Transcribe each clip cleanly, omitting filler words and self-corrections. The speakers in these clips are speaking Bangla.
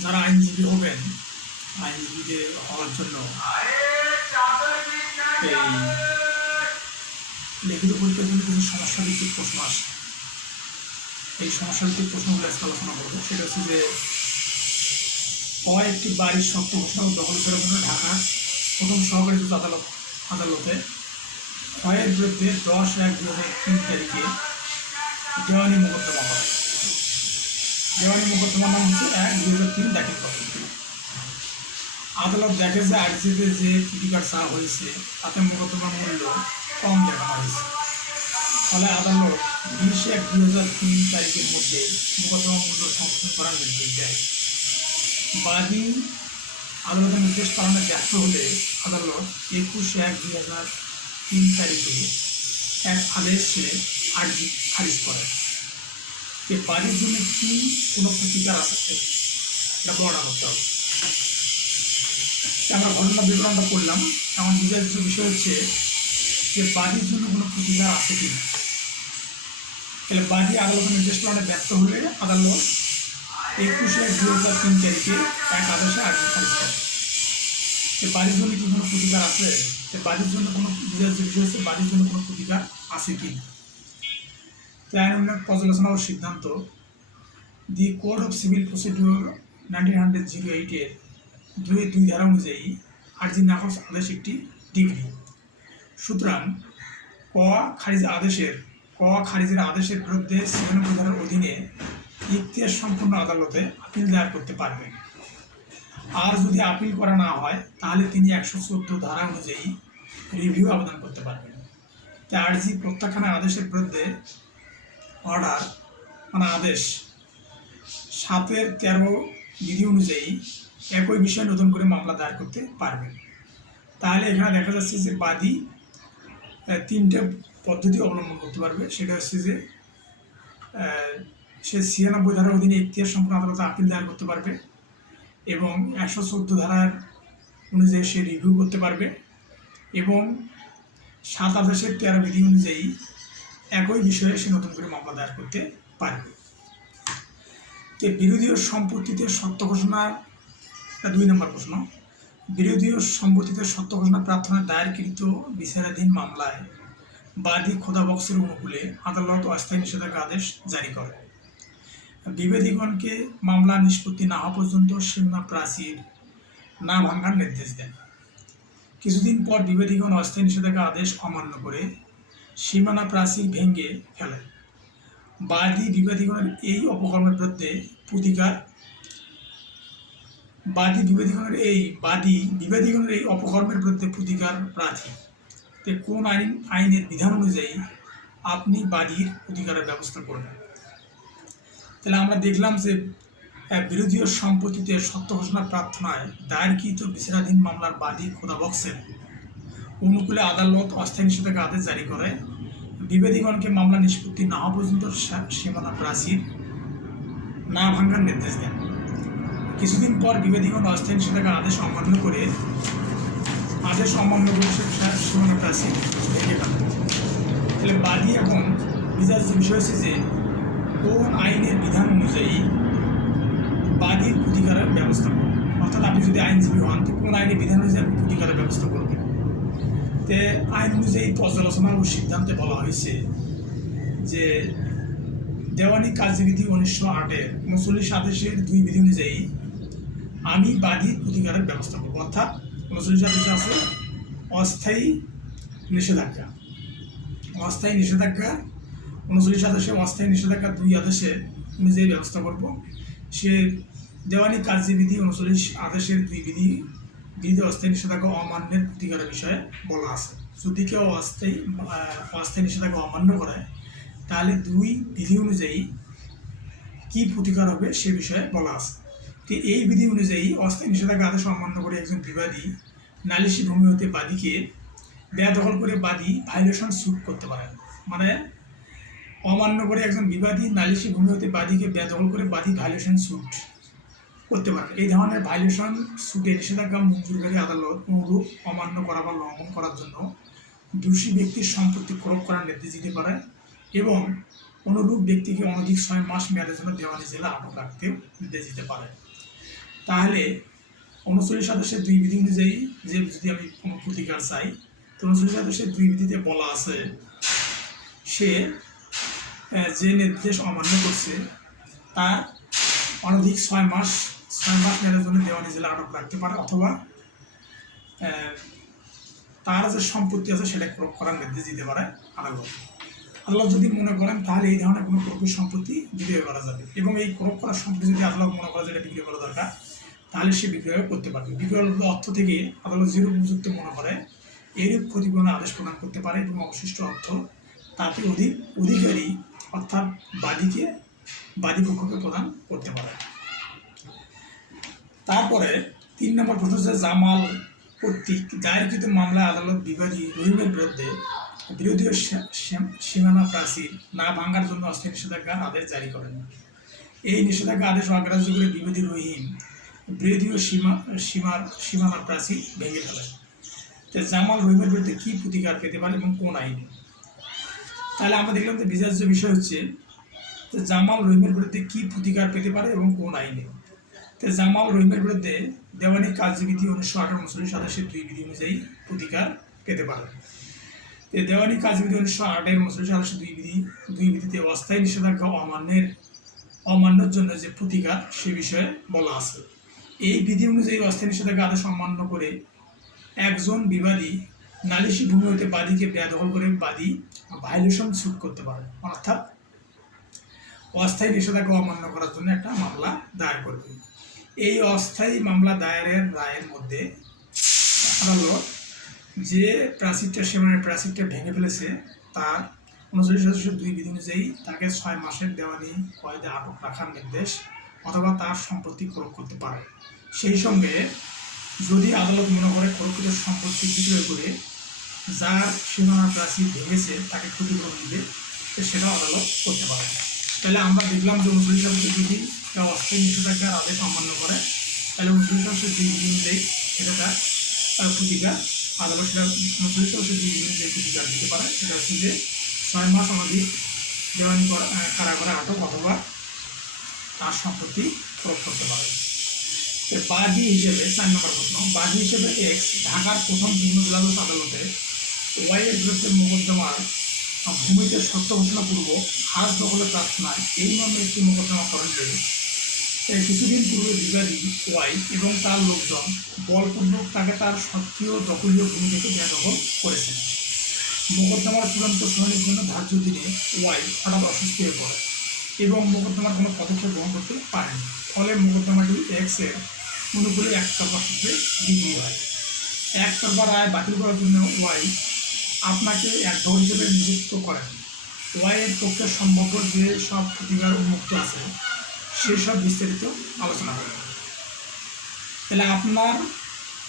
যারা আইনজীবী হবেন, আইনজীবীতে হওয়ার জন্য এই লিখিত পরীক্ষার জন্য কিছু সমস্যা ভিত্তিক প্রশ্ন আসে। এই সমস্যা ভিত্তিক প্রশ্নগুলো আজকে আলোচনা করবো। সেটা হচ্ছে যে একটি বাড়ির শর্ত ঘোষণা ও দখল করার জন্য ঢাকার প্রথম সহকারী জজ আদালতে ক্ষয়ের বিরুদ্ধে 10/1/2003 তারিখে দেওয়ানি মোকদ্দমা করে। দেওয়ানি মোকদ্দমার নাম হচ্ছে 1/2003 দাখিল করে। আদালত দেখে যে আর্জিতে যে ত্রুটিকার চাওয়া হয়েছে তাতে মোকদ্দমার মূল্য কম দেখানো হয়েছে। ফলে আদালত 20/1/2003 তারিখের মধ্যে মোকদ্দমা মূল্য সংশোধন করার নির্দেশ দেয়। বাদী আদালতের নির্দেশ পালনে ব্যর্থ হলে আদালত 21/1/2003 তারিখে এক আদেশে আর্জি খারিজ করে। যে বাদীর জন্য কি কোনো প্রতিকার আছে এটা বর্ণনা করতে হবে। আমরা ঘটনা বিবরণটা করলাম। এমন বিচারিত বিষয় হচ্ছে যে বাদীর জন্য কোনো প্রতিকার আছে কি না। তাহলে বাদী আদালতের নির্দেশ পালনে ব্যর্থ হলে আদালত 21/1/2003 তারিখে এক আদেশে আর্জি খারিজ করে। যে বাড়ির জন্য কি কোনো প্রতিকার আছে, যে বাড়ির জন্য কোনো বিচারিত বিষয় হচ্ছে বাড়ির জন্য কোনো প্রতিকার আছে কি না। তাই আইন উন্নয়ন পর্যালোচনা ও সিদ্ধান্ত the code of civil procedure 1908-এর 2 ধারা অনুযায়ী আর্জি নাকচ আদেশ একটি ডিগ্রি। সুতরাং খারিজের আদেশের বিরুদ্ধে 96 ধারার অধীনে ইখতিয়ার সম্পন্ন আদালতে আপিল দায়ের করতে পারবেন। আর যদি আপিল করা না হয় তাহলে তিনি 114 ধারা অনুযায়ী রিভিউ আবেদন করতে পারবেন। তাই আর্জি প্রত্যাখ্যানের আদেশের বিরুদ্ধে অর্ডার আদেশ 7-13 বিধি অনুযায়ী একই বিষয়ে নতুন করে মামলা দায়ের করতে পারবেন। তাহলে এখানে দেখা যাচ্ছে যে বাদী 3টে পদ্ধতি অবলম্বন করতে পারবে। সেটা হচ্ছে যে সে 96 ধারার অধীনে ইখতিয়ার সম্পন্ন আদালতে আপিল দায়ের করতে পারবে এবং 114 ধারার অনুযায়ী সে রিভিউ করতে পারবে এবং 7-13 বিধি অনুযায়ী একই বিষয়ে সে নতুন করে মামলা দায়ের করতে পারবে। যে বিরোধী সম্পত্তিতে সত্য ঘোষণার 2 নম্বর প্রশ্ন। বিরোধী সম্পত্তিতে সত্য ঘোষণা প্রার্থনার দায়েরকৃত বিচারাধীন মামলায় বাদী খোদাবক্সের অনুকূলে আদালত অস্থায়ী নিষেধাজ্ঞা আদেশ জারি করে। বিবাদীগণকে মামলা নিষ্পত্তি না হওয়া পর্যন্ত সীমানা প্রাচীর না ভাঙার নির্দেশ দেন। কিছুদিন পর বিবাদীগণ অস্থায়ী নিষেধাজ্ঞা আদেশ অমান্য করে সীমানা প্রাচীর ভেঙে ফেলে। বাদী বিবাদীগণের এই অপকর্মের বিরুদ্ধে প্রতিকার বিবাদীগণের এই অপকর্মের বিরুদ্ধে প্রতিকার প্রার্থী। কোন আইনের বিধান অনুযায়ী আপনি বাদীর প্রতিকারের ব্যবস্থা করবেন। তাহলে আমরা দেখলাম যে বিরোধী সম্পত্তিতে সত্য ঘোষণা প্রার্থনায় দায়েরকৃত বিচারাধীন মামলার বাদী খোদাবক্সের অনুকূলে আদালত অস্থায়ী নিষেধাজ্ঞা আদেশ জারি করে। বিবাদীগণকে মামলা নিষ্পত্তি না হওয়া পর্যন্ত সীমানা প্রাচীর না ভাঙার নির্দেশ দেন। কিছুদিন পর বিবাদীগণ অস্থায়ী নিষেধাজ্ঞা আদেশ অমান্য করে সীমানা প্রাচীর ভেঙে ফেলে। তাহলে বাদী এখন বিচার্য বিষয় হচ্ছে যে কোন আইনের বিধান অনুযায়ী বাদীর প্রতিকারের ব্যবস্থা করবেন। অর্থাৎ আপনি যদি আইনজীবী হন তো কোন আইনের বিধান অনুযায়ী আপনি প্রতিকারের ব্যবস্থা করবেন। তে আইন অনুযায়ী পর্যালোচনা ও সিদ্ধান্তে বলা হয়েছে যে দেওয়ানি কার্যবিধি 1908-এর 39 আদেশের 2 বিধি অনুযায়ী আমি বাদীর প্রতিকারের ব্যবস্থা করব। অর্থাৎ 39 আদেশে আছে অস্থায়ী নিষেধাজ্ঞা। 39 আদেশে অস্থায়ী নিষেধাজ্ঞা 2 আদেশের অনুযায়ী ব্যবস্থা করব। সে দেওয়ানি কার্যবিধি 39 আদেশের 2 বিধি অস্থায়ী নিষেধাজ্ঞা অমান্যের প্রতিকারের বিষয়ে বলা আছে। যদি কেউ অস্থায়ী নিষেধাজ্ঞা অমান্য করে তাহলে 2 বিধি অনুযায়ী কি প্রতিকার হবে সে বিষয়ে বলা আছে। তো এই বিধি অনুযায়ী অস্থায়ী নিষেধাজ্ঞা আদেশ অমান্য করে একজন বিবাদী নালিশি ভূমি হতে বাদীকে বেদখল করে বাদী ভাইলেশন স্যুট করতে পারেন। মানে অমান্য করে একজন বিবাদী নালিশি ভূমি হতে বাদীকে বেদখল করে বাদী ভাইলেশন স্যুট করতে পারেন। এই ধরনের ভাইলেশন স্যুটে নিষেধাজ্ঞা মঞ্জুরকারী আদালত অনুরূপ অমান্য করা বা লঙ্ঘন করার জন্য দোষী ব্যক্তির সম্পত্তি ক্রয় করার নির্দেশ দিতে পারে এবং অনুরূপ ব্যক্তিকে অনধিক 6 মাস মেয়াদের জন্য দেওয়ানি জেলে আটক রাখতে নির্দেশ দিতে পারে। তাহলে 39(2) বিধি অনুযায়ী যে যদি আমি কোনো প্রতিকার চাই, তো 39(2) বিধিতে বলা আছে সে যে নির্দেশ অমান্য করছে তার অনধিক 6 মাস মেয়াদের জন্য দেওয়ানি জেলে আটক রাখতে পারে, অথবা তার যে সম্পত্তি আছে সেটা ক্রয় করার নির্দেশ দিতে পারে আদালত। আদালত যদি মনে করেন তাহলে এই ধরনের কোনো প্রকৃত সম্পত্তি বিক্রয় করা যাবে, এবং এই ক্রয় করা সম্পত্তি যদি আদালত মনে করে যেটা বিক্রি করা দরকার তাহলে সে বিক্রয় করতে পারবে। বিক্রয় অর্থ থেকে আদালত যেরূপ উপযুক্ত মনে করে এইরূপ ক্ষতিপূরণের আদেশ প্রদান করতে পারে, এবং অবশিষ্ট অর্থ তাকে অধিকারী অর্থাৎ বাদীপক্ষকে প্রদান করতে পারে। তারপরে 3 নম্বর প্রশ্ন হচ্ছে জামাল কর্তৃক দায়েরকৃত মামলায় আদালত বিবাদী রহিমের বিরুদ্ধে বিরোধীয় সীমানা প্রাচীর না ভাঙার জন্য অস্থায়ী নিষেধাজ্ঞার আদেশ জারি করেন। এই নিষেধাজ্ঞা আদেশ অগ্রাহ্য করে বিবাদী রহিম বিরোধীয় সীমানা প্রাচীর ভেঙে ফেলেন। তো জামাল রহিমের বিরুদ্ধে কী প্রতিকার পেতে পারে এবং কোন আইনে? তাহলে আমরা দেখলাম যে বিচার্য বিষয় হচ্ছে যে জামাল রহিমের বিরুদ্ধে কী প্রতিকার পেতে পারে এবং কোন আইনে। তো জামাল রহিমের বিরুদ্ধে দেওয়ানি কার্যবিধি 1938-39 বিধি অনুযায়ী প্রতিকার পেতে পারে। দেওয়ানি কার্যবিধি 1938-39 বিধিতে অস্থায়ী নিষেধাজ্ঞা অমান্যের জন্য যে প্রতিকার সে বিষয়ে বলা আছে। এই বিধি অনুযায়ী অস্থায়ী নিষেধাজ্ঞা আদেশ অমান্য করে একজন বিবাদী নালিশি ভূমি হতে বাদীকে বেদখল করে বাদী ভায়োলেশন স্যুট করতে পারে, অর্থাৎ অস্থায়ী নিষেধাজ্ঞা অমান্য করার জন্য একটা মামলা দায়ের করবে। এই অস্থায়ী মামলা দায়েরের রায়ের মধ্যে আদালত যে সীমানার প্রাচীরটা ভেঙে ফেলেছে তার 39(2) বিধি অনুযায়ী তাকে 6 মাসের দেওয়ানি কয়েদে আটক রাখার নির্দেশ অথবা তার সম্পত্তি ক্রয় করতে পারে। সেই সঙ্গে যদি আদালত মনে করে প্রকৃত সম্পত্তি বিক্রয় করে যার সীমানার প্রাচীর ভেঙেছে তাকে ক্ষতিপূরণ দিবে, সেটাও আদালত করতে পারে। তাহলে আমরা দেখলাম যে 39(2) বিধি অস্থায়ী নিষেধাজ্ঞার আদেশ অমান্য করে, তাহলে 39(2) বিধি অনুযায়ী সেটা তার প্রতিকার আদালত সেটা 39(2) বিধি অনুযায়ী প্রতিকার দিতে পারে। সেটা হচ্ছে যে 6 মাস অনধিক দেওয়ানি কারাগারে আটক অথবা তার সম্পত্তি ক্রয় করতে পারে। বাদী হিসেবে 4 নম্বর প্রশ্ন, বাদী হিসেবে এক্স ঢাকার প্রথম নিম্ন আদালত আদালতে ওয়াই এর বিরুদ্ধে মোকদ্দমার ভূমিতে সত্য ঘোষণাপূর্বক হাজ দখলের প্রার্থনায় এই মর্মে একটি মোকদ্দমা করেন যে কিছুদিন পূর্বে বিবাদী ওয়াই এবং তার লোকজন বলপূর্বক তাকে তার সক্রিয় দখলীয় ভূমি থেকে বেদখল করেছেন। মোকদ্দমার চূড়ান্ত শুনানির জন্য ধার্য দিনে ওয়াই হঠাৎ অসুস্থ হয়ে পড়ে এবং মোকদ্দমার কোনো পদক্ষেপ গ্রহণ করতে পারেনি। ফলে মোকদ্দমাটি এক্সের অনুকূলে একতরফা সূত্রে বিক্রি হয়। একতরফা রায় বাতিল করার জন্য ওয়াই আপনাকে অ্যাডভোকেট হিসেবে নিযুক্ত করেন। ওয়াইয়ের পক্ষে সম্ভাব্য যে সব প্রতিকার উন্মুক্ত আছে সেসব বিস্তারিত আলোচনা করেন। তাহলে আপনার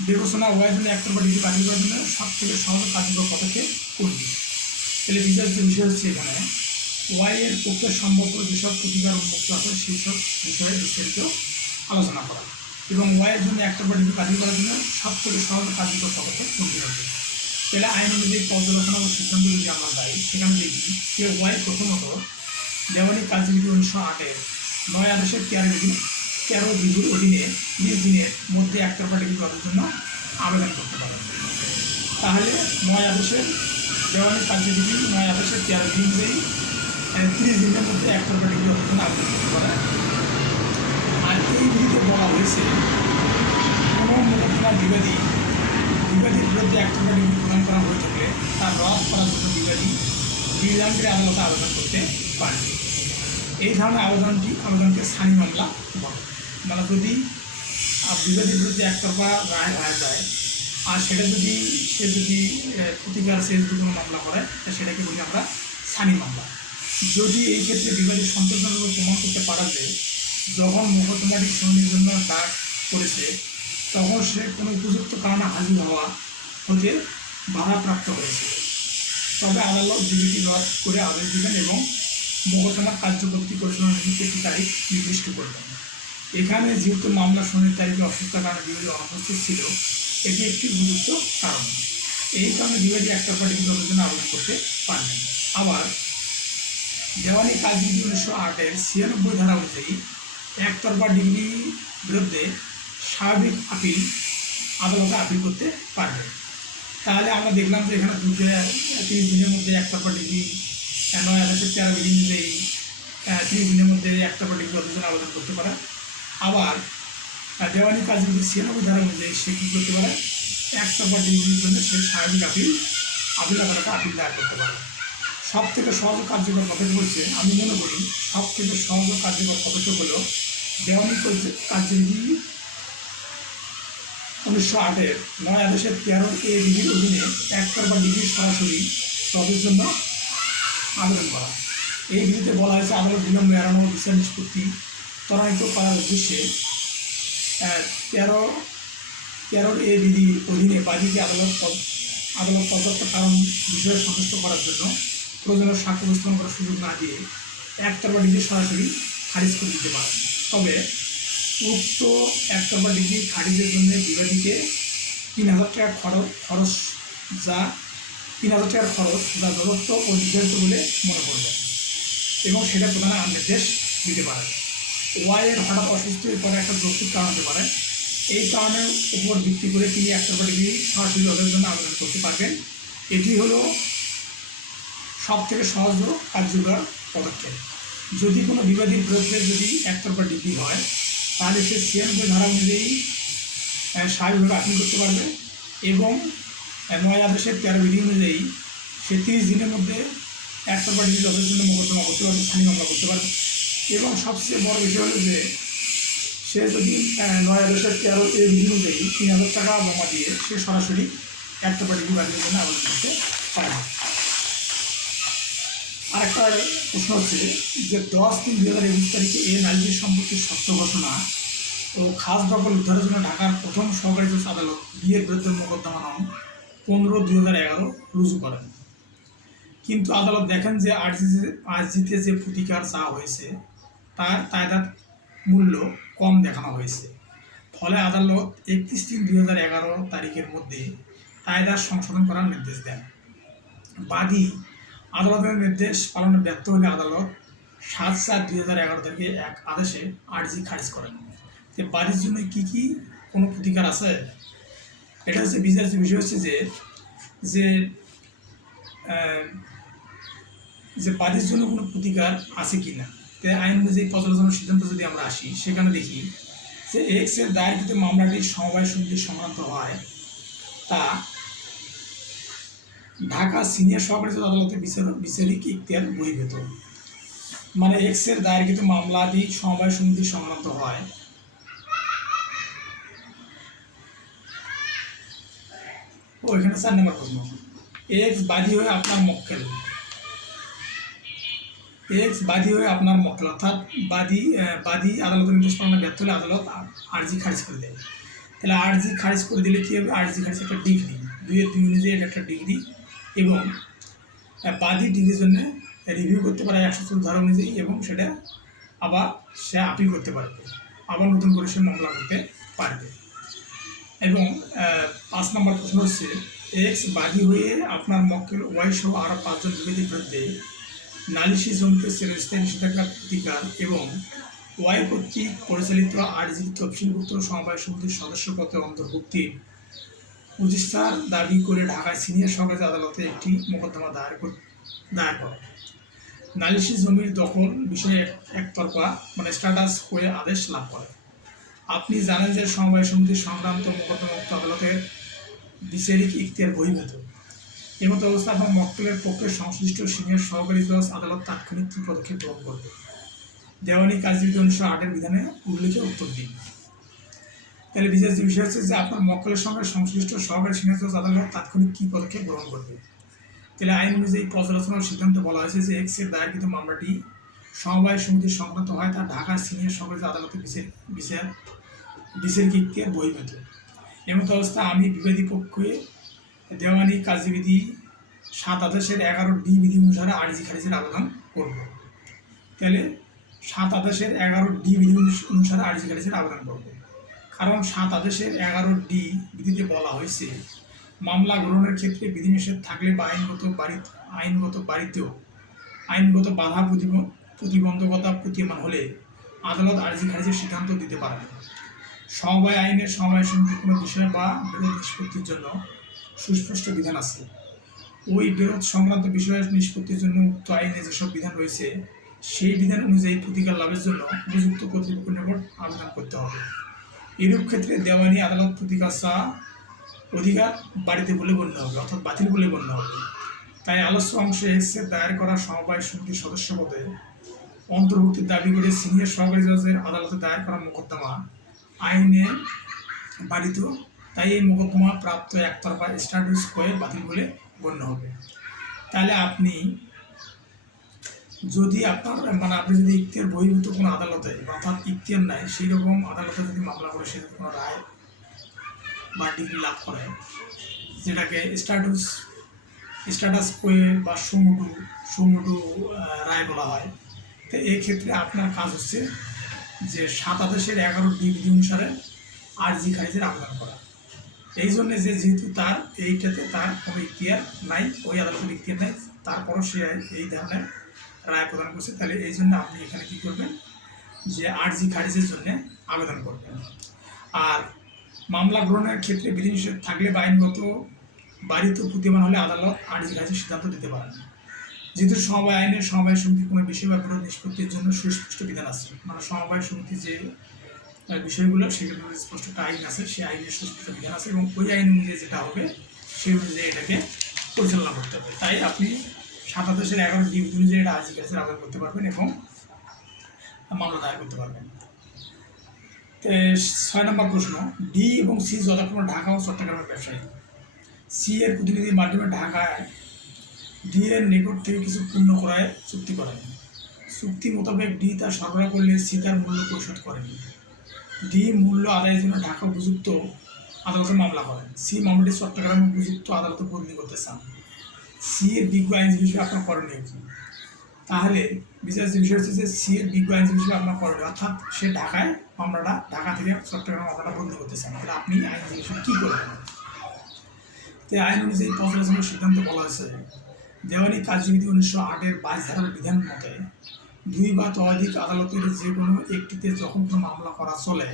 বিবেচনা ওয়াইয়ের জন্য একতরফা ডিগ্রি বাতিল করার জন্য সব থেকে সহজ কার্যকর পদক্ষেপ কোনটি? তাহলে বিচার্য বিষয় হচ্ছে এখানে ওয়াইয়ের পক্ষে সম্ভাব্য যেসব প্রতিকার উন্মুক্ত আছে সেই সব বিষয়ে বিস্তারিত আলোচনা করা, এবং ওয়াইয়ের জন্য একতরফা ডিগ্রি বাতিল করার জন্য সব থেকে সহজ কার্যকর পদক্ষেপ কোনটি হবে। তাহলে আইন অনুযায়ী পর্যালোচনা ও সিদ্ধান্ত যদি আমরা যাই সেখানে দেখি যে ওয়াই প্রথমত দেওয়ানি কার্যবিধি 1908-এর 9 আদেশের 13 বিধির অধীনে 20 দিনের মধ্যে একতরফা ডিগ্রি পাওয়ার জন্য আবেদন করতে পারে। তাহলে 9 আদেশের দেওয়ানি কার্যবিধি 9 আদেশের 13 দিন অনুযায়ী 30 দিনের মধ্যে একতরফা ডিগ্রি পাওয়ার জন্য আবেদন করতে পারে। আর এই বিধিতে বলা হয়েছে কোনো মোকদ্দমা বিবাদীর বিরুদ্ধে একতরফা ডিগ্রি প্রদান করা হয়ে থাকলে তার রদ করার জন্য বিবাদী বিধানকারী আদালতে আবেদন করতে পারে। এই ধরনের আবেদনকে স্থায়ী মামলা বলে। মানে যদি বিবাদীর বিরুদ্ধে একতরফা রায় হয়ে যায় আর সেটা যদি প্রতিকার যদি কোনো মামলা করে সেটাকে বলি আমরা স্থায়ী মামলা। যদি এই ক্ষেত্রে বিবাদী সন্তোষজনক প্রমাণ করতে পারা যায় যখন মোকদ্দমাটি শুনানির জন্য ডাক করেছে তখন সে কোনো উপযুক্ত কারণে হাজির হতে বাধাপ্রাপ্ত হয়েছে, তবে আদালত বিবৃতি রদ করে আদেশ দিবেন এবং মোকদ্দমার কার্যকরী পরিচালনার নিমিত্ত একটি তারিখ নির্দিষ্ট করবেন। এখানে যেহেতু মামলা শুনানির তারিখে অসুস্থতার কারণে বিবাদী অনুপস্থিত ছিল, এটি একটি উপযুক্ত কারণ। এই কারণে বিবাদী একতরফা ডিগ্রি রদের জন্য আবেদন করতে পারবেন। আবার দেওয়ানি কার্যবিধি 1908-এর 96 ধারা অনুযায়ী একতরফা ডিগ্রি বিরুদ্ধে স্বাভাবিক আপিল আদালতে আপিল করতে পারবে। তাহলে আমরা দেখলাম যে এখানে 30 দিনের মধ্যে একতরফা ডিগ্রি 9 আদেশের 13 বিধি অনুযায়ী 30 দিনের মধ্যে একতরফা ডিগ্রি অভিযোজন আবেদন করতে পারে। আবার দেওয়ানি কাজবিধি 96 ধারা অনুযায়ী সে কী করতে পারে, একতরফা ডিগ্রির জন্য সে স্বাভাবিক আপিল আদালতে আপিল দায়ের করতে পারে। সব থেকে সহজ কার্যকর পদক্ষেপ হচ্ছে, আমি মনে করি সব থেকে সহজ কার্যকর পদক্ষেপ হলো দেওয়ানি কার্যবিধি 1908-এর 9 আদেশের 13A বিধির অধীনে একতরফা ডিগ্রি সরাসরি তবের জন্য আবেদন করা। এই বিধিতে বলা হয়েছে আদালত বিলম্ব এড়ানো ও বিচার নিষ্পত্তি ত্বরান্বিত করার উদ্দেশ্যে 13A বিধির অধীনে বাদীকে আদালত পর্যাপ্ত কারণ বিষয়ে সন্তুষ্ট করার জন্য প্রয়োজনীয় সাক্ষ্য উপস্থাপন করার সুযোগ না দিয়ে একতরফা ডিগ্রি সরাসরি খারিজ করে দিতে পারে। তবে উক্ত একতরফা ডিগ্রি খারিজের জন্য বিবাদীকে 3000 টাকা খরচ যা যথার্থ ও নির্ধারিত বলে মনে করবে এবং সেটা প্রধান নির্দেশ দিতে পারে। ওয়াইয়ের হঠাৎ অসুস্থ হয়ে পরে একটা যৌক্তিক কারণ হতে পারে। এই কারণের উপর ভিত্তি করে তিনি একতরফা ডিগ্রি সরাসরি অর্জনের জন্য আবেদন করতে পারবেন। এটি হলো সব থেকে সহজ ও কার্যকর পদক্ষেপ। যদি কোনো বিবাদীর বিরুদ্ধে যদি একতরফা ডিগ্রি হয় তাহলে সে 96 ধারা অনুযায়ী স্বাভাবিকভাবে আপিল করতে পারবে এবং 9 আদেশের 13 বিধি অনুযায়ী সে 30 দিনের মধ্যে একতরফা ডিগ্রি অর্জনের জন্য মোকদ্দমা করতে পারবে, স্থায়ী মামলা করতে পারবে। এবং সবচেয়ে বড় বিষয় হলো যে সে যদি 9 আদেশের 13A বিধি অনুযায়ী 3000 টাকা জমা দিয়ে সে সরাসরি একতরফা ডিগ্রি বাতিলের জন্য আবেদন করতে পারবে। আরেকটা প্রশ্ন হচ্ছে যে 10/3/2021 তারিখে এই নালিশ সম্পত্তির সত্য ঘোষণা ও খাস দখল উদ্ধারের জন্য ঢাকার প্রথম সহকারী জজ আদালত বিয়ের বিরুদ্ধে মোকদ্দমা নং 15/2011 রুজু করেন। কিন্তু আদালত দেখেন যে আর্জিতে যে প্রতিকার চাওয়া হয়েছে তার তায়দাদ মূল্য কম দেখানো হয়েছে। ফলে আদালত 31/3/2011 তারিখের মধ্যে তায়দাদ সংশোধন করার নির্দেশ দেন। বাদী আদালতের নির্দেশ পালনে ব্যর্থ হলে আদালত 7/4/2011 তারিখে এক আদেশে আর্জি খারিজ করেন। যে বাদীর জন্য কি কোনো প্রতিকার আছে, এটা হচ্ছে বিচার্য বিষয় হচ্ছে যে যে বাদীর জন্য কোনো প্রতিকার আছে কি না। তাই আইন অনুযায়ী পর্যালোচনার সিদ্ধান্ত যদি আমরা আসি সেখানে দেখি যে এক্সের দায়েরকৃত মামলাটি সমবায় সমিতি সংক্রান্ত হয় তা ঢাকা সিনিয়র সহকারী জজ আদালতের বিচারিক ইখতিয়ার বহির্ভূত। মানে এক্সের দায়েরকৃত মামলাটি সমবায় সমিতি সংক্রান্ত হয় এখানে 4 নম্বর প্রশ্ন, এক্স বাদী হয়ে আপনার মক্কেল, অর্থাৎ বাদী আদালতের নির্দেশ পালনে ব্যর্থ হলে আদালত আর্জি খারিজ করে দেয়। তাহলে আর্জি খারিজ করে দিলে কী হবে, আর্জি খারিজ একটা ডিগ্রি, 2 অনুযায়ী একটা ডিগ্রি এবং বাদী ডিগ্রির জন্য রিভিউ করতে পারে 114 ধারা অনুযায়ী এবং সেটা আবার সে আপিল করতে পারবে, আবার নতুন করে সে মামলা করতে পারবে। এবং 5 নম্বর প্রশ্ন হচ্ছে, এক্স বাদী হয়ে আপনার মক্কেল ওয়াই সহ আরও 5 জন বিবাদীর বিরুদ্ধে নালিশি জমিতে চিরস্থায়ী নিষেধাজ্ঞার প্রতিকার এবং ওয়াই কর্তৃক পরিচালিত আর্জি তফসিলভুক্ত সমবায় সমিতির সদস্য পদে অন্তর্ভুক্তির প্রতিষ্ঠার দাবি করে ঢাকায় সিনিয়র সহকারী আদালতে একটি মোকদ্দমা দায়ের করে নালিশি জমির দখল বিষয়ে একতরফা স্ট্যাটাস হয়ে আদেশ লাভ করে। আপনি জানেন যে সমবায় সমিতির সংক্রান্ত মোকদ্দমা আদালতের বিচারিক ইখতিয়ার বহির্ভূত। এমতো অবস্থা এবং মক্কেলের পক্ষে সংশ্লিষ্ট সিনিয়র সহকারী জজ আদালত তাৎক্ষণিক কী পদক্ষেপ গ্রহণ করবে? দেওয়ানি কাজবিধি 1908-এর বিধানে উল্লেখে উত্তর দিন। তাহলে বিচার্য বিষয় হচ্ছে যে আপনার মক্কেলের সঙ্গে সংশ্লিষ্ট সহকারী সিনিয়র জজ আদালত তাৎক্ষণিক কী পদক্ষেপ গ্রহণ করবে। তাহলে আইন অনুযায়ী পর্যালোচনার সিদ্ধান্ত বলা হয়েছে যে এক্সের দায়েরকৃত মামলাটি সমবায় সমিতির সংক্রান্ত হয় তা ঢাকার সিনিয়র সহকারী আদালতের বিচারিক ইখতিয়ার বহির্ভূত। এমতো অবস্থা আমি বিবাদী পক্ষে দেওয়ানি কাজবিধি 7 আদেশের 11D বিধি অনুসারে আর্জি খারিজের আবেদন করব। তাহলে 7 আদেশের 11D বিধি অনুসারে আর্জি খারিজের আবেদন করব, কারণ 7 আদেশের 11D বিধিতে বলা হয়েছে মামলা গ্রহণের ক্ষেত্রে বিধিনিষেধ থাকলে বা আইনগত বাধা প্রতিবন্ধকতা প্রতীয়মান হলে আদালত আর্জি খারিজের সিদ্ধান্ত দিতে পারবে। সমবায় আইনে সমবায় সমিতির কোনো বিষয় বা বিরোধ নিষ্পত্তির জন্য সুস্পষ্ট বিধান আছে। ওই বিরোধ সংক্রান্ত বিষয়ের নিষ্পত্তির জন্য উক্ত আইনে যেসব বিধান রয়েছে সেই বিধান অনুযায়ী প্রতিকার লাভের জন্য উপযুক্ত কর্তৃপক্ষের নিকট আবেদন করতে হবে। এরূপ ক্ষেত্রে দেওয়ানি আদালত প্রতিকার চাওয়া অধিকার বাড়িতে বলে গণ্য হবে, অর্থাৎ বাতিল বলে গণ্য হবে। তাই আলোচ্য অংশে এক্সের দায়ের করা সমবায় সমিতির সদস্য পদে অন্তর্ভুক্তির দাবি করে সিনিয়র সহকারী জজের আদালতে দায়ের করা মোকদ্দমা আইনে বাড়িত, তাই এই মোকদ্দমা প্রাপ্ত একতরফা স্ট্যাটাস হয়ে বাতিল বলে গণ্য হবে। তাহলে আপনি যদি আপনি যদি ইখতিয়ার বহির্ভূত কোনো আদালতে, অর্থাৎ ইখতিয়ার নাই সেই রকম আদালতে যদি মামলা করে সে কোনো রায় বা ডিগ্রি লাভ করে, যেটাকে স্ট্যাটাস কোয়ে বা সুমোটো রায় বলা হয়, তো এই ক্ষেত্রে আপনার কাজ হচ্ছে যে 7 আদেশের 11 বিধি অনুসারে আরজি খারিজের আবেদন করা। এই জন্য যেহেতু তার এইটাতে তার কোনো ইখতিয়ার নাই, ওই আদালতের ইখতিয়ার নাই, তারপরও সে এই ধরনের রায় প্রদান করছে, তাহলে এই জন্য আপনি এখানে কী করবেন যে আরজি খারিজের জন্য আবেদন করবেন। আর মামলা গ্রহণের ক্ষেত্রে বিধিনিষেধ থাকলে বা আইনগত বাড়িতে প্রতিমান হলে আদালত আরজি খারিজের সিদ্ধান্ত দিতে পারেন। যেহেতু সমবায় আইনে সমবায় সমিতি কোনো বিষয় বা বিরোধ নিষ্পত্তির জন্য সুস্পষ্ট বিধান আছে, মানে সমবায় সমিতি যে বিষয়গুলো সেগুলো স্পষ্ট একটা আইন আছে, সেই আইনের সুস্পষ্ট বিধান আছে এবং ওই আইন অনুযায়ী যেটা হবে সেই অনুযায়ী এটাকে পরিচালনা করতে হবে। তাই আপনি 7 আদেশের 11 বিধি অনুযায়ী এটা আরজি খারিজের আবেদন করতে পারবেন এবং মামলা দায়ের করতে পারবেন। 6 নম্বর প্রশ্ন, ডি এবং সি যথাক্রমে ঢাকা ও চট্টগ্রামের ব্যবসায়ী। সি এর প্রতিনিধির মাধ্যমে ঢাকায় ডি এর নিকট থেকে কিছু পূর্ণ ক্রয় চুক্তি করেন। চুক্তি মোতাবেক ডি তা সরবরাহ করলে সি তার মূল্য পরিশোধ করেন। ডি মূল্য আদায়ের জন্য ঢাকা উপযুক্ত আদালতে মামলা করেন। সি মামলাটি চট্টগ্রামে উপযুক্ত আদালতে বদলি করতে চান। সি এর বিজ্ঞ আইনজীবী হিসেবে আপনার করণীয় কি? তাহলে বিচার যে বিষয় হচ্ছে যে সি এর বিজ্ঞ আইনজীবী হিসেবে আপনার করণীয়, অর্থাৎ সে ঢাকা থেকে চট্টগ্রামে মামলাটা বদলি করতে চান, তাহলে আপনি আইনজীবী হিসেবে কী করবেন? তো আইন অনুযায়ী পর্যালোচনার সিদ্ধান্ত বলা হয়েছে, দেওয়ানি কার্যবিধি 1908-এর 22 ধারার বিধান মতে 2 বা ততোধিক আদালতের যে কোনো একটিতে যখন কোনো মামলা করা চলে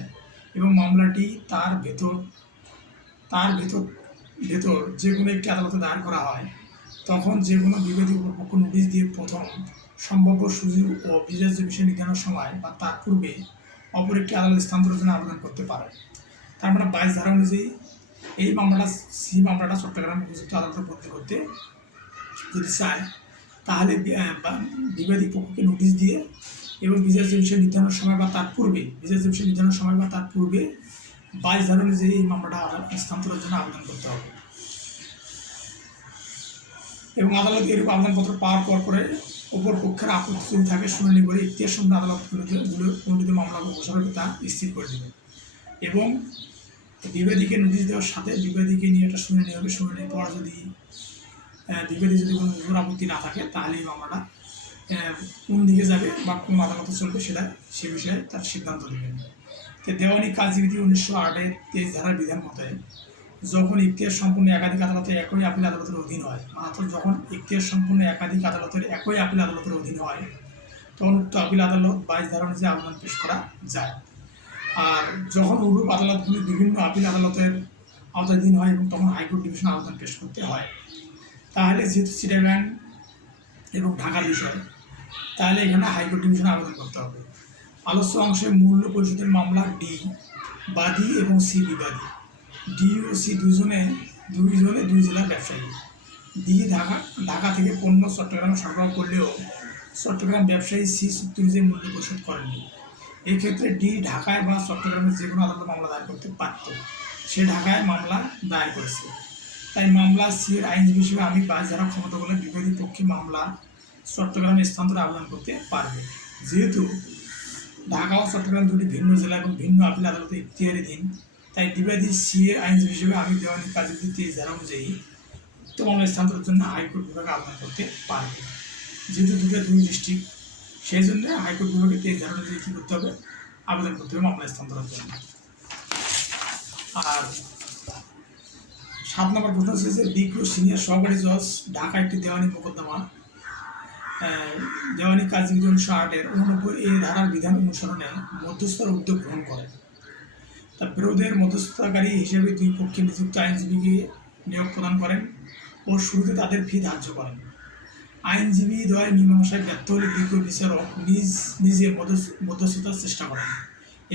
এবং মামলাটি তার ভেতর যে কোনো একটি আদালতে দায়ের করা হয়, তখন যে কোনো বিবাদী পক্ষ নোটিশ দিয়ে প্রথম সম্ভাব্য সুযোগ ও বিচার্য বিষয় নির্ধারণের সময় বা তার পূর্বে অপর একটি আদালত স্থানান্তরের জন্য আবেদন করতে পারে। তার মানে 22 ধারা অনুযায়ী এই মামলাটা চট্টগ্রাম উপযুক্ত আদালতে বদলি করতে যদি চায়, তাহলে বিবাদী পক্ষকে নোটিশ দিয়ে এবং বিচার্য বিষয় নির্ধারণের সময় বা তার পূর্বে 22 ধারা অনুযায়ী এই মামলাটা স্থানান্তরের জন্য আবেদন করতে হবে। এবং আদালত এরূপ আবেদনপত্র পাওয়ার পরে অপর পক্ষের আপত্তি যদি থাকে শুনানি করে ইখতিয়ার সম্পন্ন আদালতগুলোতে মামলা ঘোষণা তা স্থির করে দেবে এবং বিবাদীকে নোটিশ দেওয়ার সাথে বিবাদীকে নিয়ে একটা শুনানি হবে। শুনানির পর যদি বিবাদী যদি কোনো জোর আপত্তি না থাকে, তাহলে এই মামলাটা কোন দিকে যাবে বা কোন আদালতে চলবে সে বিষয়ে তার সিদ্ধান্ত দেবেন। তো দেওয়ানি কার্যবিধি 1908-এর 23 ধারার বিধান মতে যখন ইখতিয়ার সম্পূর্ণ একাধিক আদালতে একই আপিল আদালতের অধীন হয়, অর্থাৎ যখন ইখতিয়ার সম্পূর্ণ একাধিক আদালতের একই আপিল আদালতের অধীন হয়, তখন উক্ত আপিল আদালত 22 ধারা অনুযায়ী আবেদন পেশ করা যায়। আর যখন অনুরূপ আদালতগুলি বিভিন্ন আপিল আদালতের আওতাধীন হয় এবং তখন হাইকোর্ট ডিভিশনে আবেদন পেশ করতে হয়। তাহলে যেহেতু চিটাগাং এবং ঢাকার বিষয়, তাহলে এখানে হাইকোর্ট ডিভিশনে আবেদন করতে হবে। আলোচ্য অংশে মূল্য পরিশোধের মামলা ডি বাদী এবং সি বিবাদী। ডি ও সি দুই জেলার ব্যবসায়ী। ডি ঢাকা থেকে পণ্য চট্টগ্রামে সরবরাহ করলেও চট্টগ্রাম ব্যবসায়ী সি চুক্তি অনুযায়ী মূল্য পরিশোধ করেননি। এই ক্ষেত্রে ডি ঢাকায় বা চট্টগ্রামের যে কোনো আদালতে মামলা দায়ের করতে পারত, সে ঢাকায় মামলা দায়ের করেছে। তাই মামলা সি এর আইনজীবী হিসেবে আমি 22 ধারা ক্ষমতা বলে বিবাদী পক্ষে মামলা চট্টগ্রামে স্থানান্তরে আবেদন করতে পারবে। যেহেতু ঢাকা ও চট্টগ্রাম দুটি ভিন্ন জেলা এবং ভিন্ন আপিল আদালতে ইখতিয়ারাধীন, তাই বিবাদী সি এর আইনজীবী হিসেবে আমি দেওয়ানি কার্যবিধি 23 ধারা অনুযায়ী উক্ত মামলা স্থানান্তরের জন্য হাইকোর্ট বিভাগে আবেদন করতে পারবে। যেহেতু দুই ডিস্ট্রিক্ট, সেই জন্য হাইকোর্ট বিভাগে 23 ধারা অনুযায়ী কী করতে হবে? আবেদন করতে হবে মামলা স্থানান্তরের জন্য। আর 7 নম্বর প্রশ্ন হচ্ছে যে বিজ্ঞ সিনিয়র সহকারী জজ ঢাকা একটি দেওয়ানি মোকদ্দমা দেওয়ানি কার্যবিধি 1908-এর 89 ধারার বিধান অনুসরণে মধ্যস্থর উদ্যোগ গ্রহণ করে। তা বিরোধের মধ্যস্থতাকারী হিসেবে দুই পক্ষে নিযুক্ত আইনজীবীকে নিয়োগ প্রদান করেন ও শুরুতে তাদের ফি ধার্য করেন। আইনজীবী দ্বয় মীমাংসায় ব্যর্থ হলে বিজ্ঞ বিচারক নিজে মধ্যস্থতার চেষ্টা করেন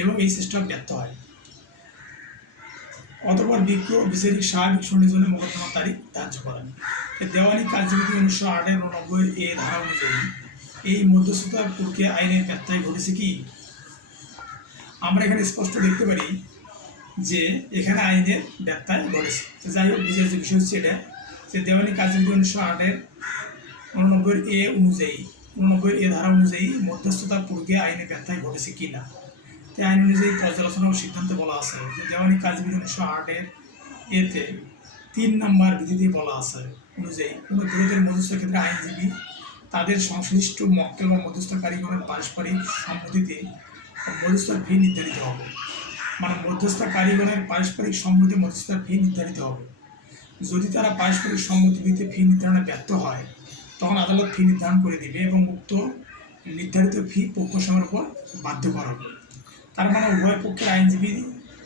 এবং এই চেষ্টা ব্যর্থ হয়। অতঃপর বিজ্ঞ বিচারিক স্বাভাবিক শুনানির জন্য মোকদ্দমার তারিখ ধার্য করেন। দেওয়ানি কার্যবিধি 1908-89 এ ধারা অনুযায়ী এই মধ্যস্থতা প্রক্রিয়া আইনের ব্যত্যয় ঘটেছে কি? আমরা এখানে স্পষ্ট দেখতে পারি যে এখানে আইনের ব্যত্যয় ঘটেছে। তো যাই হোক, বিচার্য বিষয় হচ্ছে এটা যে দেওয়ানি কার্যবিধি 1908-89 এ অনুযায়ী 89 এ ধারা অনুযায়ী মধ্যস্থতা প্রক্রিয়া আইনের ব্যত্যয় ঘটেছে কি না। তাই আইন অনুযায়ী পর্যালোচনা ও সিদ্ধান্তে বলা আছে যে দেওয়ানি কার্যবিধি 1908 এতে 3 নম্বর বিধিতে বলা আছে অনুযায়ী কোনো বিরোধের মধ্যস্থতার ক্ষেত্রে আইনজীবী তাদের সংশ্লিষ্ট মক্কেল বা মধ্যস্থকারীগণের পারস্পরিক সম্মতিতে মধ্যস্থতার ফি নির্ধারিত হবে। মানে মধ্যস্থকারীগণের পারস্পরিক সম্মতিতে মধ্যস্থতার ফি নির্ধারিত হবে। যদি তারা পারস্পরিক সম্মতিতে ফি নির্ধারণে ব্যর্থ হয় তখন আদালত ফি নির্ধারণ করে দিবে এবং উক্ত নির্ধারিত ফি পক্ষসমূহের উপর বাধ্য করা হবে। তার মানে উভয় পক্ষের আইনজীবী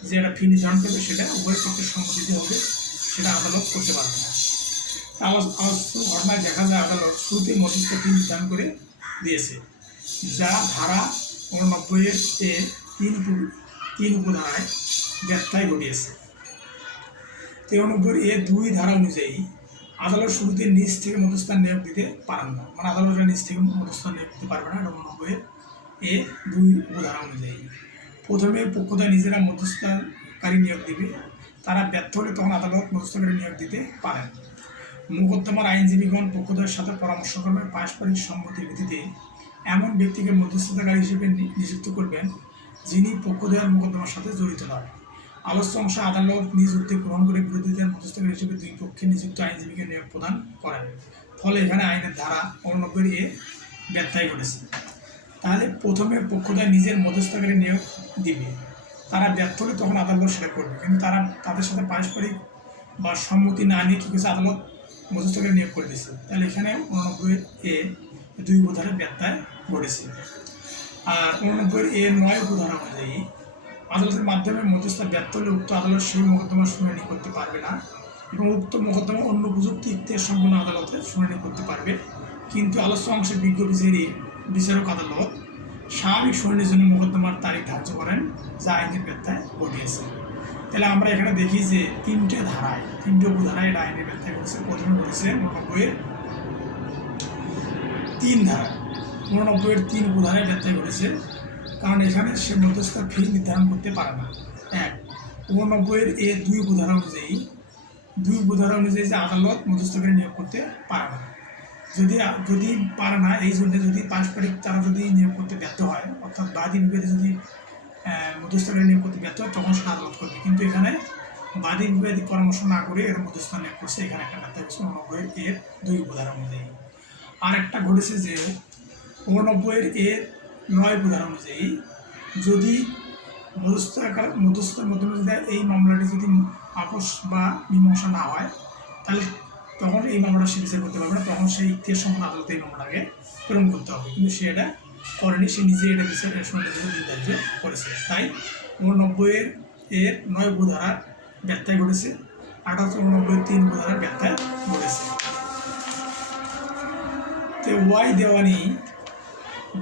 যে একটা ফি নির্ধারণ করবে সেটা উভয় পক্ষের সম্মতিতে হবে, সেটা আদালত করতে পারবে না। ঘটনায় দেখা যায় আদালত শুরুতেই মধ্যস্থ ফি নির্ধারণ করে দিয়েছে, যা ধারা 89 3 উপধারায় ব্যত্যয় ঘটিয়েছে। 93 ধারা অনুযায়ী আদালত শুরুতে নিজ থেকে মধ্যস্থান নিয়োগ দিতে পারেন না। মানে আদালতের নিজ থেকে মধ্যস্থান নিয়োগ দিতে পারবে না। 89 উপধারা অনুযায়ী প্রথমে পক্ষদ্বয় নিজেরা মধ্যস্থতাকারী নিয়োগ দিবে, তারা ব্যর্থ হলে তখন আদালত মধ্যস্থতাকারী নিয়োগ দিতে পারেন। মোকদ্দমার আইনজীবীগণ পক্ষদ্বয়ের সাথে পরামর্শক্রমে পারস্পরিক সম্মতির ভিত্তিতে এমন ব্যক্তিকে মধ্যস্থতাকারী হিসেবে নিযুক্ত করবেন যিনি পক্ষদ্বয়ের মোকদ্দমার সাথে জড়িত নয়। আলোচ্য অংশে আদালত নিজ উদ্যোগ গ্রহণ করে বিরোধীদের মধ্যস্থতাকারী হিসেবে দুই পক্ষে নিযুক্ত আইনজীবীকে নিয়োগ প্রদান করেন। ফলে এখানে আইনের ধারা 89 এ ব্যত্যয় ঘটেছে। তাহলে প্রথমে পক্ষদ্বয় নিজের মধ্যস্থতাকারী নিয়োগ দিবে, তারা ব্যর্থ হলে তখন আদালত সেটা করবে, কিন্তু তারা তাদের সাথে পারস্পরিক বা সম্মতি না নিয়ে কী করছে, আদালত মধ্যস্থতাকারী নিয়োগ করে দিয়েছে। তাহলে এখানে 89 এ 2 উপধারায় ব্যত্যয় ঘটেছে। আর 89 এ 9 উপধারা অনুযায়ী আদালতের মাধ্যমে মধ্যস্থতা ব্যর্থ হলে উক্ত আদালত সেই মোকদ্দমার শুনানি করতে পারবে না এবং উক্ত মোকদ্দমা অন্য উপযুক্ত ইখতিয়ার সম্পন্ন আদালতে শুনানি করতে পারবে। কিন্তু আলোচ্য অংশে বিজ্ঞ বিচারক আদালত স্বাভাবিক শুনানির জন্য মোকদ্দমার তারিখ ধার্য করেন, যা আইনের ব্যত্যয় ঘটিয়েছে। তাহলে আমরা এখানে দেখি যে 3টে উপধারায় এটা আইনের ব্যত্যয় ঘটেছে। প্রথমে ঘটেছে 89 3 ধারা, 89 3 উপধারায় ব্যত্যয় ঘটেছে, কারণ এখানে সে মধ্যস্থতার ফি নির্ধারণ করতে পারে না। 1 2 উপধারা অনুযায়ী যে আদালত মধ্যস্থতাকারী নিয়োগ করতে পারে না। যদি পারে না, এই জন্য যদি পারস্পরিক তারা যদি নিয়োগ করতে ব্যর্থ হয়, অর্থাৎ বাদী বিবাদী যদি মধ্যস্থতাকারী নিয়োগ করতে ব্যর্থ হয় তখন সেটা আদালত করবে। কিন্তু এখানে বাদী বিবাদী পরামর্শ না করে এরা মধ্যস্থতা নিয়োগ করছে, এখানে একটা ব্যত্যয় হচ্ছে 89 2 উপধারা অনুযায়ী। আর একটা ঘটেছে যে 89 9 উপধারা অনুযায়ী যদি মধ্যস্থতার মাধ্যমে যদি এই মামলাটি যদি আপোষ বা মীমাংসা না হয় তাহলে তখন এই মামলাটা সে বিচার করতে পারবে না, তখন সেই ইখতিয়ার সম্পন্ন আদালতে এই মামলাটাকে প্রেরণ করতে হবে। কিন্তু সে এটা করেনি, সে নিজে এটা বিচারের শুনানির জন্য নির্ধারিত করেছে। তাই 89 9 উপধারার ব্যত্যয় ঘটেছে, 88 3 উপধারার ব্যত্যয় ঘটেছে। তো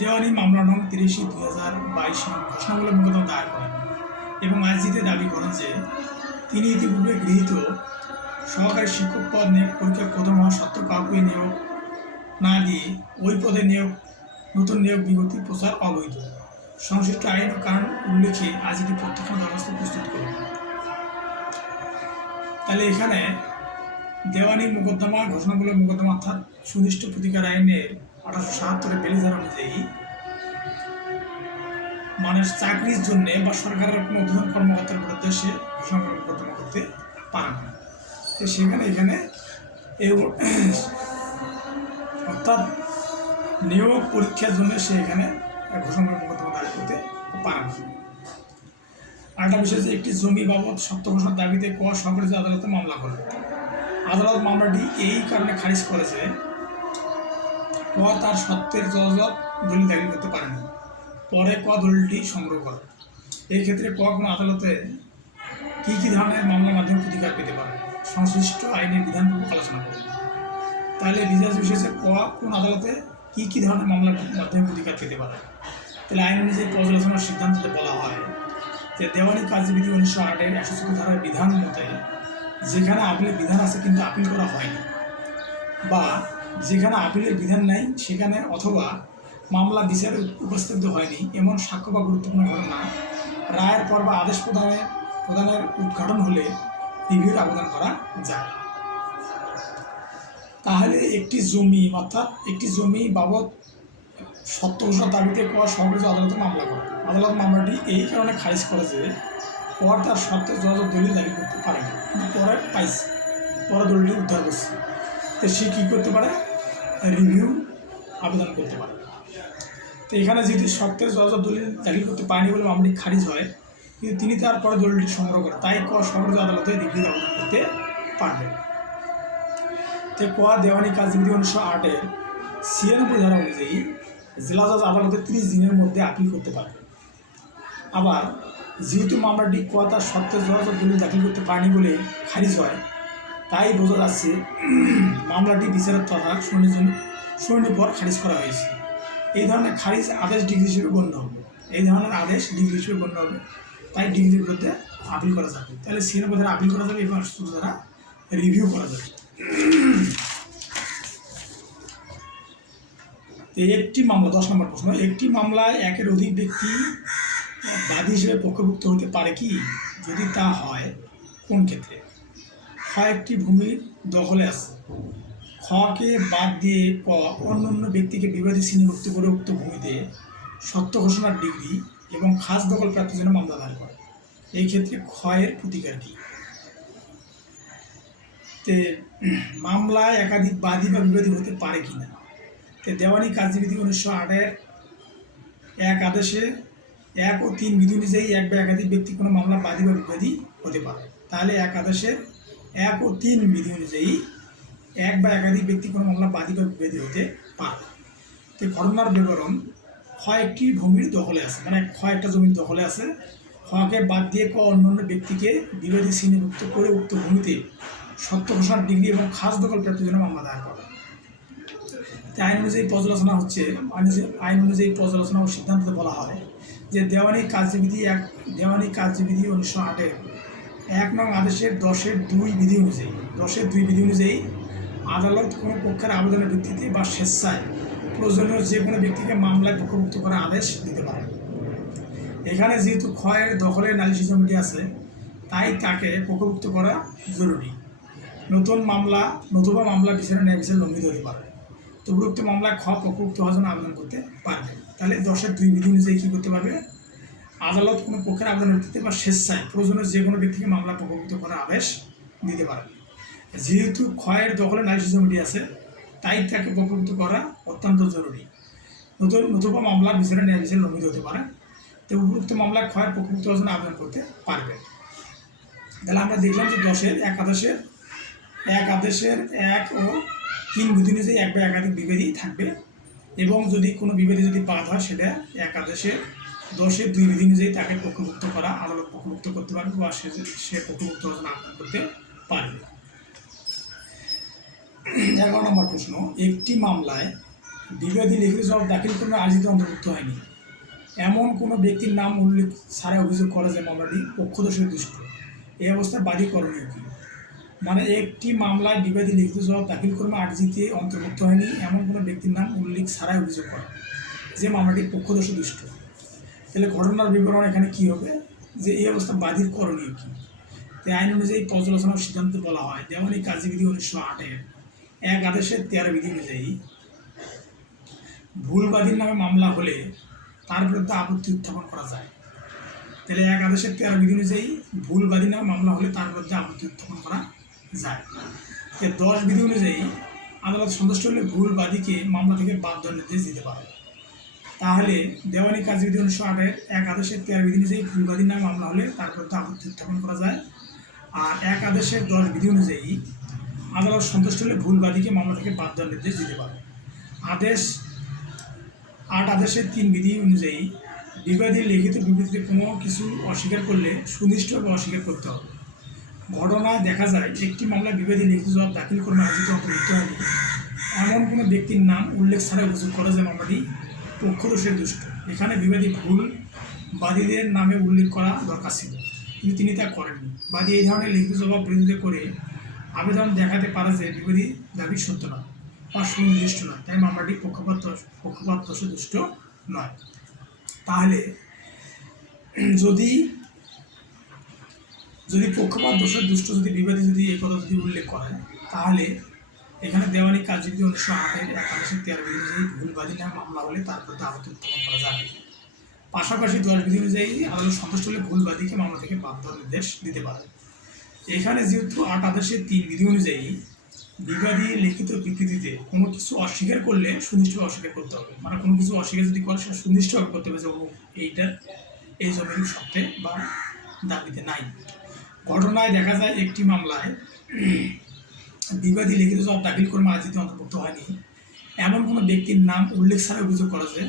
দেওয়ানি মামলা নং 83/2022 ঘোষণামূলক মোকদ্দমা দায়ের করেন এবং আইনজীবীদের দাবি করেন যে তিনি ইতিপূর্বে গৃহীত সহকারী শিক্ষক পদ নিয়োগ পরীক্ষা প্রথম হওয়া সত্ত্বেও কাউকে নিয়োগ না দিয়ে ওই পদে নতুন নিয়োগ বিজ্ঞপ্তি প্রচার অবৈধ। সংশ্লিষ্ট আইন ও কারণ উল্লেখে আইনজীবী প্রত্যক্ষ দরখাস্ত প্রস্তুত করেন। তাহলে এখানে দেওয়ানি মোকদ্দমা ঘোষণামূলক মোকদ্দমা অর্থাৎ সুনির্দিষ্ট প্রতিকার আইনের 1877 বেলি ধারা অনুযায়ী মানুষ চাকরির জন্য বা সরকারের কোনো অধীন কর্মকর্তার বিরুদ্ধে সে ঘোষণামূলক মোকদ্দমা করতে পারে না। তো সেখানে এখানে অর্থাৎ নিয়োগ পরীক্ষার জন্য সে এখানে ঘোষণামূলক মোকদ্দমা দায়ের করতে পারে না। আরেকটা বিষয় যে একটি জমি বাবদ সত্য ঘোষণার দাবিতে সরকারি আদালতে মামলা করে। আদালত মামলাটি এই কারণে খারিজ করেছে, তার সত্যের যথাযথ দলিল দাখিল করতে পারেনি, পরে দলিলটি সংগ্রহ করে। এই ক্ষেত্রে কোনো আদালতে কী ধরনের মামলার মাধ্যমে প্রতিকার পেতে পারে, সংশ্লিষ্ট আইনের বিধান আলোচনা করব। তাহলে বিচার বিশেষে কোন আদালতে কী ধরনের মামলার মাধ্যমে প্রতিকার পেতে পারে। তাহলে আইন অনুযায়ী পর্যালোচনার সিদ্ধান্তে বলা হয় যে দেওয়ানি কার্যবিধি 1908-এর 114 ধারার বিধান মতে যেখানে আপিলের বিধান আছে কিন্তু আপিল করা হয়নি, বা যেখানে আপিলের বিধান নাই সেখানে, অথবা মামলা বিচারে উপস্থাপিত হয়নি এমন সাক্ষ্য বা গুরুত্বপূর্ণ ঘটনা রায়ের পর বা আদেশ প্রদানের উদ্ঘাটন হলে রিভিউর আবেদন করা যায়। তাহলে একটি জমি, অর্থাৎ একটি জমি বাবদ সত্য ঘোষণার দাবিতে কোয়া সহকারী আদালতে মামলা করে। আদালত মামলাটি এই কারণে খারিজ করে যে কোয়া তার সত্ত্বের যোগাযোগ দলিল দাবি করতে পারেনি, কিন্তু পরে পাইছে, পরে দলিলটি উদ্ধার করছে। তো সে কী করতে পারে, রিভিউ আবেদন করতে পারে। তো এখানে যেহেতু সত্ত্বের যোগাযোগ দলিল দাখিল করতে পারেনি বলে মামলাটি খারিজ হয়, কিন্তু তিনি তারপরে দলিলটি সংগ্রহ করে, তাই কোয়া সহকারী আদালতে রিভিউ আবেদন করতে পারবেন। তো কোয়া দেওয়ানি কার্যবিধি 1908-এর 96 ধারা অনুযায়ী জেলা জজ আদালতে 30 দিনের মধ্যে আপিল করতে পারবে। আবার যেহেতু মামলাটি কোয়া তার সত্ত্বের যোগাযোগ দলিল দাখিল করতে পারেনি বলে খারিজ হয়, তাই বোঝা যাচ্ছে মামলাটি বিচারের তথা শুনানির পর খারিজ করা হয়েছে। এই ধরনের খারিজ আদেশ ডিগ্রি হিসেবে গণ্য হবে, তাই ডিগ্রির বিরুদ্ধে আপিল করা যাবে। তাহলে 96 ধারা আপিল করা যাবে এবং 114 ধারা রিভিউ করা যাবে। একটি মামলা, 10 নম্বর প্রশ্ন, একটি মামলায় একের অধিক ব্যক্তি বাদী হিসেবে পক্ষভুক্ত হতে পারে কি? যদি তা হয় কোন ক্ষেত্রে? হয় একটি ভূমির দখলে আছে, খকে বাদ দিয়ে ক অন্য ব্যক্তিকে বিবাদী শ্রেণীভুক্ত করে উক্ত ভূমিতে সত্য ঘোষণার ডিগ্রি এবং খাস দখল প্রাপ্তির জন্য মামলা দায়ের করে। এই ক্ষেত্রে ক্ষয়ের প্রতিকার কি? মামলায় একাধিক বাদী বা বিবাদী হতে পারে কিনা? দেওয়ানি কার্যবিধি 1908-এর 1 আদেশে 1 ও 3 বিধি অনুযায়ী এক বা একাধিক ব্যক্তি কোনো মামলা বাদী বা বিবাদী হতে পারে। তাহলে 1 আদেশে 1 ও 3 বিধি অনুযায়ী এক বা একাধিক ব্যক্তি কোনো মামলা বাদী বা বিবাদী হতে পারে। তো ঘটনার বিবরণ, হয় একটি ভূমির দখলে আছে, মানে একটা জমির দখলে আছে, খকে বাদ দিয়ে ক অন্য ব্যক্তিকে বিবাদী শ্রেণীভুক্ত করে উক্ত ভূমিতে সত্য ঘোষণার ডিগ্রি এবং খাস দখল প্রাপ্তির জন্য মামলা দায়ের করে। আইন অনুযায়ী পর্যালোচনা হচ্ছে, আইন অনুযায়ী পর্যালোচনা ও সিদ্ধান্তে বলা হয় যে দেওয়ানি কার্যবিধি 1908-এর 1 নং আদেশের 10-2 বিধি অনুযায়ী আদালত কোনো পক্ষের আবেদনের ভিত্তিতে বা স্বেচ্ছায় প্রয়োজনীয় যে কোনো ব্যক্তিকে মামলায় পক্ষভুক্ত করার আদেশ দিতে পারে। এখানে যেহেতু ক্ষয়ের দখলের নালিশি জমিটি আছে, তাই তাকে পক্ষভুক্ত করা জরুরি। নতুবা মামলা বিচারে ন্যায় বিচার লঙ্ঘিত হতে পারে। তো উপরোক্ত মামলায় খ পক্ষভুক্ত হওয়ার জন্য আবেদন করতে পারবে। তাহলে 10-2 বিধি অনুযায়ী কী করতে পারবে, আদালত কোনো পক্ষের আবেদনের ভিত্তিতে বা স্বেচ্ছায় প্রয়োজনীয় যে কোনো ব্যক্তিকে মামলা পক্ষভুক্ত করার আদেশ দিতে পারবে। যেহেতু ক্ষয়ের দখলে নালিশি জমিটি আছে, তাই তাকে পক্ষভুক্ত করা অত্যন্ত জরুরি। নতুবা মামলার বিচারে ন্যায় বিচার লঙ্ঘিত হতে পারে। তো উপরোক্ত মামলায় ক্ষয়ের পক্ষভুক্ত হওয়ার জন্য আবেদন করতে পারবে। তাহলে আমরা দেখলাম যে 1 আদেশের 1 ও 3 বিধি অনুযায়ী এক বা একাধিক বিবাদী থাকবে, এবং যদি কোনো বিবাদী যদি বাদ হয় সেটা 1 আদেশের 10-2 বিধি অনুযায়ী তাকে পক্ষভুক্ত করা, আদালত পক্ষভুক্ত করতে পারবে বা সে পক্ষভুক্ত হওয়ার জন্য আবেদন করতে পারবে। 11 নম্বর প্রশ্ন, একটি মামলায় বিবাদী লিখিত জবাব দাখিল করে আর্জিতে অন্তর্ভুক্ত হয়নি এমন কোনো ব্যক্তির নাম উল্লেখ ছাড়া অভিযোগ করে যে মামলাটি পক্ষদোষের দুষ্ট। এই অবস্থায় বাদী করণীয় কি? মানে একটি মামলায় বিবাদী লিখিত জবাব দাখিল করে আর্জিতে অন্তর্ভুক্ত হয়নি এমন কোনো ব্যক্তির নাম উল্লেখ ছাড়াই অভিযোগ করে যে মামলাটি পক্ষদোষে দুষ্ট। তাহলে ঘটনার বিবরণ এখানে কি হবে, যে এই অবস্থা বাদীর করণীয় কি? তাই আইন অনুযায়ী পর্যালোচনার সিদ্ধান্তে বলা হয় দেওয়ানি কার্যবিধি 1908-এর 1 আদেশের 13 বিধি অনুযায়ী ভুল বাদীর নামে মামলা হলে তার বিরুদ্ধে আপত্তি উত্থাপন করা যায়। তাহলে 1 আদেশের 13 বিধি অনুযায়ী ভুল বাদীর নামে মামলা হলে তার বিরুদ্ধে আপত্তি উত্থাপন করা যায়। 10 বিধি অনুযায়ী আদালত সন্তুষ্ট হলে ভুল বাদীকে মামলা থেকে বাদ দেওয়ার নির্দেশ দিতে পারে। তাহলে দেওয়ানি কার্যবিধি 1908-এর 1 আদেশের 13 বিধি অনুযায়ী ভুল বাদীর নামে মামলা হলে তার বিরুদ্ধে আপত্তি উত্থাপন করা যায়। আর 1 আদেশের 10 বিধি অনুযায়ী আদালত সন্তুষ্ট হলে ভুল বাদীকে মামলা থেকে বাদ দেওয়ার নির্দেশ দিতে পারে। 8 আদেশের 3 বিধি অনুযায়ী বিবাদী লিখিত বিবৃতিতে কোনো কিছু অস্বীকার করলে সুনিষ্ঠভাবে অস্বীকার করতে হবে। ঘটনায় দেখা যায় একটি মামলায় বিবাদী লিখিত জবাব দাখিল করে আয়োজিত অন্তর্ভুক্ত হয়নি এমন কোনো ব্যক্তির নাম উল্লেখ ছাড়া অভিযোগ করা যে মামলাটি পক্ষদোষের দুষ্ট। এখানে বিবাদী ভুল বাদীদের নামে উল্লেখ করা দরকার ছিল, কিন্তু তিনি তা করেননি। বাদী এই ধরনের লিখিত জবাব বিরোধিতা করে আবেদন দেখাতে পারে যে বিবাদী দাবি সত্য নয় বা সুনির্দিষ্ট নয়, তাই মামলাটি পক্ষপাতদোষে দুষ্ট নয়। তাহলে যদি পক্ষপাতদোষের দুষ্ট যদি বিবাদী যদি এই কথা যদি উল্লেখ করে, তাহলে এখানে দেওয়ানি কার্যবিধি 1908 একাদশের 13 বিধি অনুযায়ী ভুল বাদী নামে মামলা হলে তার বিরুদ্ধে আপত্তি উত্থাপন করা যাবে। পাশাপাশি 10 বিধি অনুযায়ী আদালত সন্তুষ্ট হলে ভুল বাদীকে মামলা থেকে বাদ দেওয়ার নির্দেশ দিতে পারে। এখানে যেহেতু 8 আদেশের 3 বিধি অনুযায়ী বিবাদী লিখিত বিবৃতিতে কোনো কিছু অস্বীকার করলে সুনিশ্চিতভাবে অস্বীকার করতে হবে, মানে কোনো কিছু অস্বীকার যদি করে সেটা সুনিশ্চিতভাবে করতে হবে যে এইটা এই জমির সত্ত্বে বা দাবিতে নাই। ঘটনায় দেখা যায় একটি মামলায় বিবাদী লিখিত জবাব দাখিল করে আয়োজিত অন্তর্ভুক্ত হয়নি এমন কোনো ব্যক্তির নাম উল্লেখ ছাড়া অভিযোগ করা যে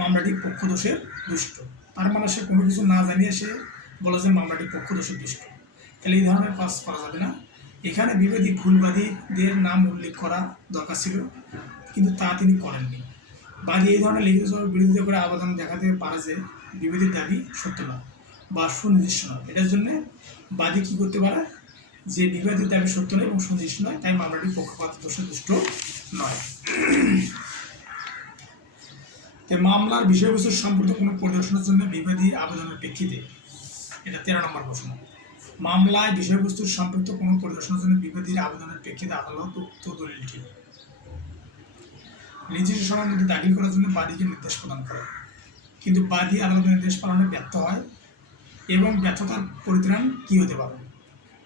মামলাটি পক্ষদোষের দুষ্ট। তার মানে সে কোনো কিছু না জানিয়ে সে বলে যে মামলাটি পক্ষদোষের দুষ্ট, তাহলে এই ধরনের কাজ করা যাবে না। এখানে বিবাদী ভুলবাদীদের নাম উল্লেখ করা দরকার ছিল, কিন্তু তা তিনি করেননি। বাদী এই ধরনের লিখিত জবাবের বিরোধিতা করে আবেদন দেখাতে পারে যে বিবাদীর দাবি সত্য নয় বা সুনির্দিষ্ট নয়। এটার জন্য বাদী কী করতে পারে, যে বিবাদীর দাবি সত্য নয় এবং সুনির্দিষ্ট নয়, তাই মামলাটি পক্ষপাতদোষে দুষ্ট নয়। তাই মামলার বিষয়বস্তু সম্পর্কে কোনো পরিদর্শনের জন্য বিবাদী আবেদনের প্রেক্ষিতে, এটা 13 নম্বর প্রশ্ন, মামলায় বিষয়বস্তুর সম্পৃক্ত কোনো পরিদর্শনের জন্য বিবাদীর আবেদনের প্রেক্ষিতে আদালত উক্ত দলিলটি নির্দিষ্ট সময়ের মধ্যে দাখিল করার জন্য বাদীকে নির্দেশ প্রদান করে, কিন্তু বাদী আদালতের নির্দেশ পালনে ব্যর্থ হয় এবং ব্যর্থতার পরিত্রাণ কী হতে পারে,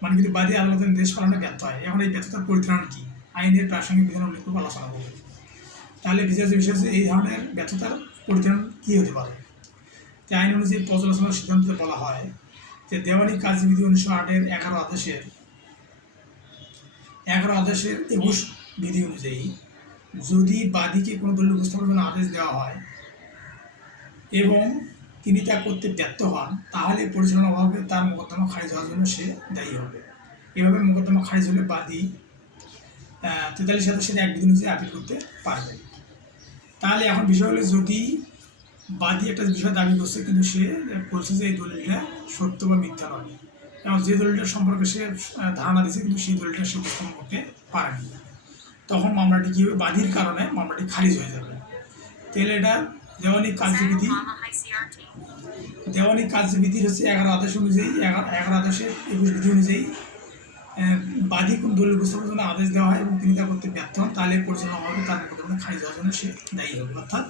মানে কিন্তু বাদী আদালতের নির্দেশ পালনে ব্যর্থ হয়। এখন এই ব্যর্থতার পরিত্রাণ কী, আইনের প্রাসঙ্গিক বিধান উল্লেখ করে আলোচনা করবে। তাহলে বিচার্য বিষয় হচ্ছে এই ধরনের ব্যর্থতার পরিত্রাণ কী হতে পারে। তাই আইন অনুযায়ী পর্যালোচনার সিদ্ধান্তে বলা হয় যে দেওয়ানি কার্যবিধি 1908 11 আদেশের 21 বিধি অনুযায়ী যদি বাদীকে কোনো দলিল উপস্থাপনের জন্য আদেশ দেওয়া হয় এবং তিনি তা করতে ব্যর্থ হন, তাহলে পরিচালনার অভাবে তার মোকদ্দমা খারিজ হওয়ার জন্য সে দায়ী হবে। এভাবে মোকদ্দমা খারিজ হলে বাদী 43 আদেশের 1 বিধি অনুযায়ী আপিল করতে পারবে। তাহলে এখন বিষয় হলো, যদি বাদী একটা বিষয় দাবি করছে কিন্তু সে বলছে যে এই দলিলটা সত্য বা মিথ্যা নয়, এবং যে দলিলটা সম্পর্কে সে ধারণা দিয়েছে কিন্তু সেই দলিলটা সে উপস্থাপন করতে পারেনি, তখন মামলাটি কী হবে, বাদীর কারণে মামলাটি খারিজ হয়ে যাবে। তাহলে এটা দেওয়ানি কার্যবিধির হচ্ছে 11 আদেশ অনুযায়ী 11 আদেশের 21 বিধি অনুযায়ী বাদী কোন দলিল উপস্থাপনের জন্য আদেশ দেওয়া হয় এবং তিনি তা করতে ব্যর্থ হন, তাহলে পরিচালনা হবে তার মোকদ্দমা খারিজ হওয়ার জন্য সে দায়ী হবে, অর্থাৎ